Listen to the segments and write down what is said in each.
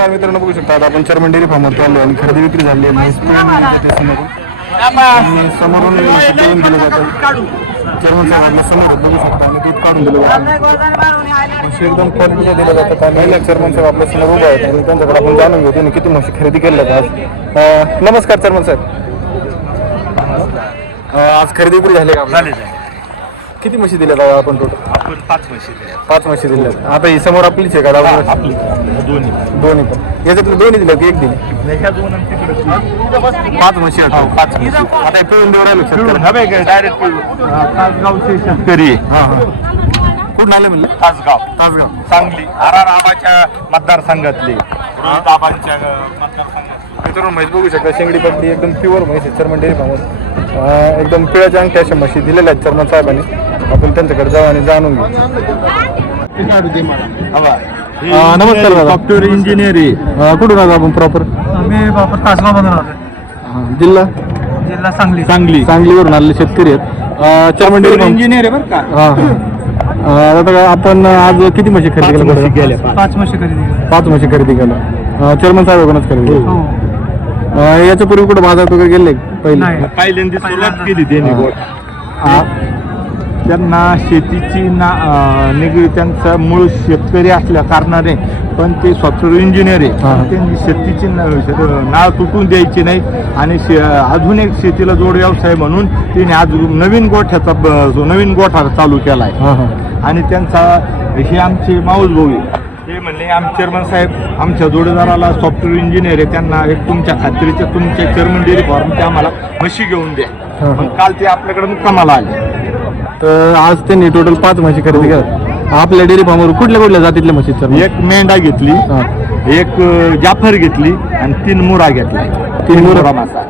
नमस्कार मित्रांनो बघू शकता आता आपण चर्मन डेअरी फार्मवरती आलो आणि खरेदी विक्री झाली आहे. म्हैस पिळून समोरून. समोरून म्हशी पिळून दिले चर्मन साहेब आपल्यासमोर आहेत, बघू शकता आणि दूध काढून दिलं जातं म्हशी एकदम क्वालिटीच्या दिलं जातात आणि महिला चर्मन साहेब आपल्यासमोर उभा आहेत आणि त्यांच्याकडे आपण जाणून घेऊ त्यांनी किती म्हशी खरेदी केल्या आहेत आज. नमस्कार चर्मन साहेब. आज खरेदी विक्री झाली का? आपली? किती म्हशी दिल्या जातात आपण टोटल आपण पाच म्हशी दिल्या. पाच म्हशी दिल्या. आता ही समोर आपलीच आहे का दादा? आपली दोन्ही. दोन्ही पण. याच्यातले दोन्ही दिल्या की एक दिली? ह्या दोन आणि तिकडे पाच म्हशी आहेत पाच म्हशी. आता हे पिळून देऊ राहिलो डायरेक्ट तासगावचे शेतकरी. हा हा. कुठून आले म्हणले? तासगाव तासगाव सांगली. आर आर आबाच्या मतदारसंघातले. रोहित आबांच्या मतदारसंघातले. मित्रांनो म्हैस बघू शकता शेंगडी पगडी एकदम प्युअर म्हैस आहे चर्मन डेअरी फार्मवर एकदम पिळ्याच्या अंगठ्या अशा म्हशी दिलेल्या आहेत चर्मन साहेबांनी. आपण त्यांच्याकडे जाऊ आणि जाणून घेऊ. अं, नमस्कार दादा. सॉफ्टवेअर इंजिनियर आहे अं, कुठून आलो आपण प्रॉपर आम्ही बापर तासगाव मधून आलो जिल्हा? जिल्हा सांगली. सांगली. सांगलीवरून आलेले शेतकरी आहेत. फार्म इंजिनियर आहे बरं का? आपण आज किती म्हशी खरेदी केल्या गेल्या पाच. म्हशी खरेदी. पाच म्हशी खरेदी केल्या. चर्मन साहेबांकडूनच खरेदी. हो. याच्या पूर्वी कुठे बाजारात वगैरे गेले पहिले? नाही. पहिल्यांदा सुरुवात केली त्यांनी. त्यांना शेतीची ना निगडी त्यांचा मूळ शेतकरी असल्या कारणाने पण ते सॉफ्टवेअर इंजिनियर आहे हा. त्यांनी शेतीची नाळ तुटून द्यायची नाही आणि शे अजून एक शेतीला जोड व्यवसाय म्हणून तिने आज नवीन गोठ्याचा नवीन गोठा चालू केला आहे हा, हा. आणि त्यांचा हे आमचे माऊस भाऊ ते म्हणले आम चेअरमन साहेब आमच्या जोडीदाराला सॉफ्टवेअर इंजिनियर आहे त्यांना एक तुमच्या खात्रीच्या तुमच्या चेअरमन डेअरी फॉर्म ते आम्हाला म्हशी घेऊन द्या हा. मग काल ते आपल्याकडे मुक्कामाला आले तर आज त्यांनी टोटल पाच म्हशी खरेदी केल्या. आपल्या डेअरी फार्मवर कुठल्या कुठल्या जातीतल्या म्हशी sir? एक मेंढा घेतली हा. एक जाफर घेतली आणि तीन मुरा घेतला तीन मुरा. मासा.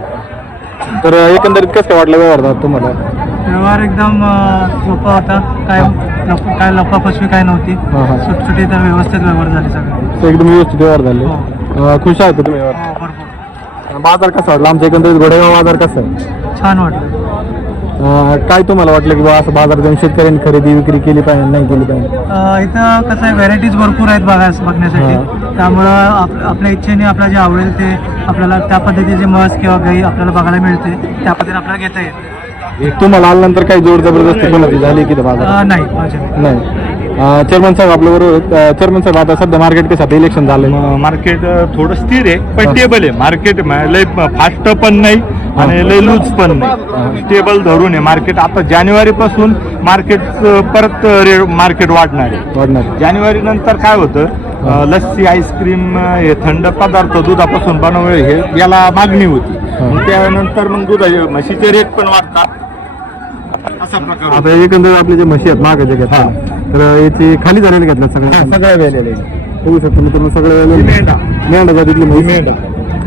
तर एकंदरीत कसं वाटलं व्यवहार तुम्हाला? व्यवहार एकदम सोपा होता. काय लप काय लफाफसवी काय नव्हती. हा, हा. सुटसुटी तर व्यवस्थित व्यवहार झाले सगळे. एकदम व्यवस्थित व्यवहार झाले. हो. खुश आहात का तुम्ही? हो भरपूर. बाजार कसा वाटला? आमच्या एकंदरीत घोडेगाव बाजार कसा आहे? छान वाटलं. काय तुम्हाला वाटलं की बा असं बाजार जाऊन शेतकऱ्यांनी खरेदी विक्री केली पाहिजे नाही केली पाहिजे? अं, इथं कसं आहे व्हरायटीज भरपूर आहेत बघायला बघण्यासाठी. त्यामुळं आप आपल्या इच्छेने आपल्याला जे आवडेल ते आपल्याला त्या पद्धतीचे मस किंवा गाई आपल्याला बघायला मिळते त्या पद्धतीने आपल्याला घेता येते तुम्हाला आल्यानंतर काही जोड जबरदस्ती कोणाची झाली की बाजार अं, नाही माझ्या नाही. नाही. चेअरमन साहेब आपल्या बरोबर चेअरमन साहेब आता सध्या मार्केट कसं आता इलेक्शन झालंय म- मार्केट थोडं स्थिर आहे पण टेबल आहे. मार्केट लय फास्ट पण नाही. आणि लय लूज पण नाही. स्टेबल धरून आहे. मार्केट आता जानेवारी पासून मार्केट परत रे मार्केट वाढणार आहे. वाढणार. जानेवारी नंतर काय होतं? लस्सी आईस्क्रीम हे थंड पदार्थ दुधापासून बनवले हे याला मागणी होती. मग त्यानंतर मग दुधा म्हशीचे रेट पण वाढतात. असा प्रकार होतो. आता एकंदरीत आपले जे म्हशी आहेत महागाच्या घेतल्या तर याची खाली झालेले घेतल्या सगळ्या? सगळ्या वेळेला बघू शकतो मित्रांनो सगळ्या ही मेंढा. मेंढा जातीतली म्हैस मेंढा.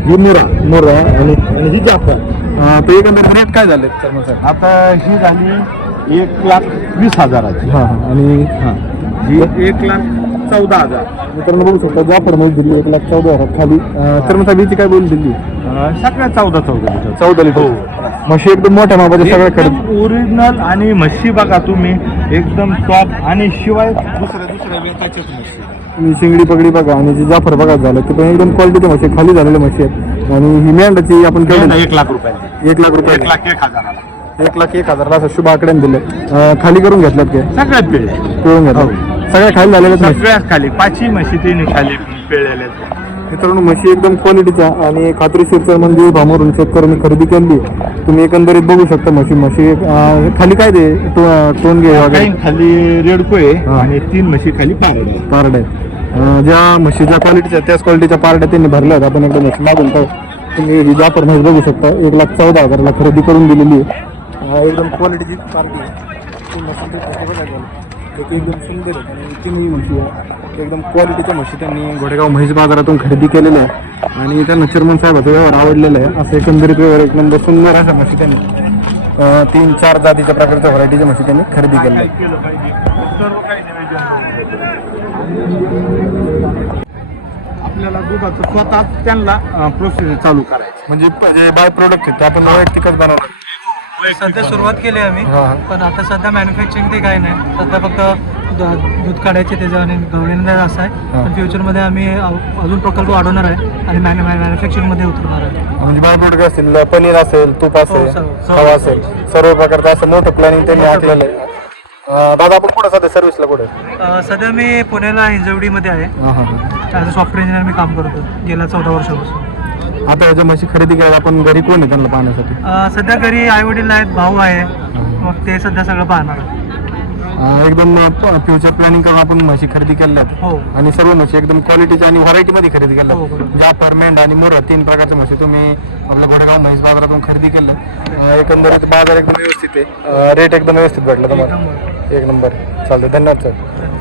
ही मुरा. मोरा आणि आणि ही जाफर तर एकंदरीत रेट काय झाले? साहेब आता ही झाली एक लाख वीस हजाराची. हा हा. आणि ही. एक लाख चौदा हजार. मित्रांनो बघू शकता जाफर म्हैस दिली एक लाख चौदा हजार खाली. हिची काय बोल दिली? सगळ्या चौदा चौदा लिटर. चौदा लिटर. म्हशी एकदम मोठ्या मापाच्या सगळ्या खरेदी ओरिजिनल आणि म्हशी बघा तुम्ही. एकदम टॉप आणि शिवाय दुसऱ्या दुसऱ्या वेताच्याच म्हशी. ही शिंगडी पगडी बघा आणि जी जाफर बघा झालं ते पण एकदम क्वालिटीच्या म्हशी खाली झालेल्या म्हशी आहेत. आणि ही मेंढाची आपण केवढी एक लाख रुपयाची. एक लाख रुपये एक लाख एक हजाराला. एक लाख एक हजारला असं शुभ आकड्याने दिले अं, खाली करून घेतल्यात काय? सगळ्यात पिळे. पिळून घेतलं सगळ्या खाली झालेल्या आहेत. सगळ्यात खाली. पाचही म्हशी तिने खाली पिळलेल्या आहेत. मित्रांनो म्हशी एकदम क्वालिटीच्या आणि खात्रीशीरच्या म्हणजे भामरून शेतकऱ्यांनी खरेदी केली. तुम्ही एकंदरीत बघू शकता म्हशी. म्हशी अं, खाली काय दे टो- टोनगे वगैरे. काही खाली रेडको आहे हा. आणि तीन म्हशी खाली पारड आहे पारड आहे ज्या म्हशीच्या क्वालिटीच्या त्याच क्वालिटीच्या पार्ट्या त्यांनी भरल्या आहेत आपण एकदा म्हशी मागून पाहू तुम्ही ही जापर म्हैस बघू शकता. एक लाख चौदा हजारला खरेदी करून दिलेली आहे. एकदम क्वालिटीची पार्टी आहे. एकदम सुंदर आहे. म्हशी आहे. एकदम क्वालिटीच्या म्हशी त्यांनी घोडेगाव म्हैस बाजारातून खरेदी केलेल्या आहे आणि त्यांना चेअरमन साहेबाचा व्यवहार आवडलेला आहे. असं एकंदरीत व्यवहार एक नंबर सुंदर अशा म्हशी त्यांनी तीन चार जातीच्या प्रकारच्या व्हरायटीच्या म्हशी त्यांनी खरेदी केल्या आहेत. केलं पाहिजे सर्व काही नियोजन आपल्याला दुधाचं स्वतः त्यांना प्रोसेस चालू करायचं. म्हणजे प- जे बाय प्रोडक्ट आहेत ते आपण वैयक्तिकच बनवलं सध्या सुरुवात केली आम्ही हा. पण आता सध्या मॅन्युफॅक्चरिंग ते काही नाही. सध्या फक्त द- दूध काढायचे त्याचं आणि गवळीने असं आहे. हा. पण फ्युचरमध्ये आम्ही अ- अजून प्रकल्प वाढवणार आहे आणि मॅन्यु मॅन्युफॅक्चरिंगमध्ये उतरणार आहे. म्हणजे बाय प्रोडक्ट असतील पनीर असेल तूप असेल हो, सर्व. खवा असेल सर्व प्रकारचं असं मोठं प्लॅनिंग त्यांनी आखलेलं आहे. अं, दादा आपण कुठं सध्या सर्व्हिसला कुठे? अ, सध्या मी पुण्याला हिंजवडीमध्ये आहे. ॲज अ सॉफ्टवेअर इंजिनियर मी काम करतो गेल्या चौदा वर्षापासून. आता याच्या म्हशी खरेदी करायला आपण घरी कोण आहे त्यांना पाहण्यासाठी? अ, सध्या घरी आई वडील आहेत भाऊ आहे. मग ते सध्या सगळं पाहणार. अं, एकदम फ्युचर प्लॅनिंग करून आपण म्हशी खरेदी केल्या आहेत हो. आणि सर्व म्हशी एकदम क्वालिटीच्या आणि व्हरायटीमध्ये खरेदी केल्या हो, बरोबर. जाफर मेंढ आणि मोर तीन प्रकारच्या म्हशी तुम्ही आपल्या घोडेगाव म्हैस बाजारातून खरेदी केल्या अं, एकंदरीत बाजार एकदम व्यवस्थित आहे. रेट एकदम व्यवस्थित भेटला तुम्हाला. एक नंबर. चालतं धन्यवाद सर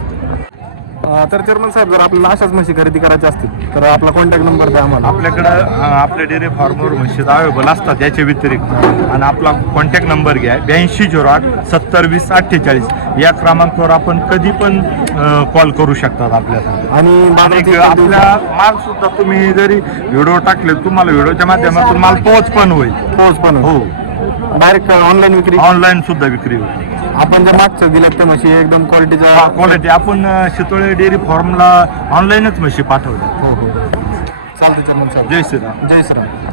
तर चेअरमन साहेब जर आपल्याला अशाच म्हशी खरेदी करायच्या असतील तर आपला कॉन्टॅक्ट नंबर द्या आम्हाला. आपल्याकडं आपल्या डेअरी फार्मवर म्हशी अवेलेबल असतात याच्या व्यतिरिक्त. आणि आपला कॉन्टॅक्ट नंबर घ्या ब्याऐंशी झिरो आठ सत्तर वीस अठ्ठेचाळीस. या क्रमांकावर आपण कधी पण कॉल करू शकतात आपल्याला. आणि आपल्या माल सुद्धा तुम्ही जरी व्हिडिओ टाकले तुम्हाला व्हिडिओच्या माध्यमातून माल पोहोच पण होईल. पोहोच पण हो. डायरेक्ट ऑनलाईन विक्री. ऑनलाईन सुद्धा विक्री होईल. आपण ज्या मागच्या दिल्यात त्या म्हशी एकदम क्वालिटीच्या क्वालिटी आपण शितोळे डेअरी फॉर्मला ऑनलाईनच म्हशी पाठवल्या. हो हो. चालते चेअरमन साहेब जय श्रीराम. जय श्रीराम.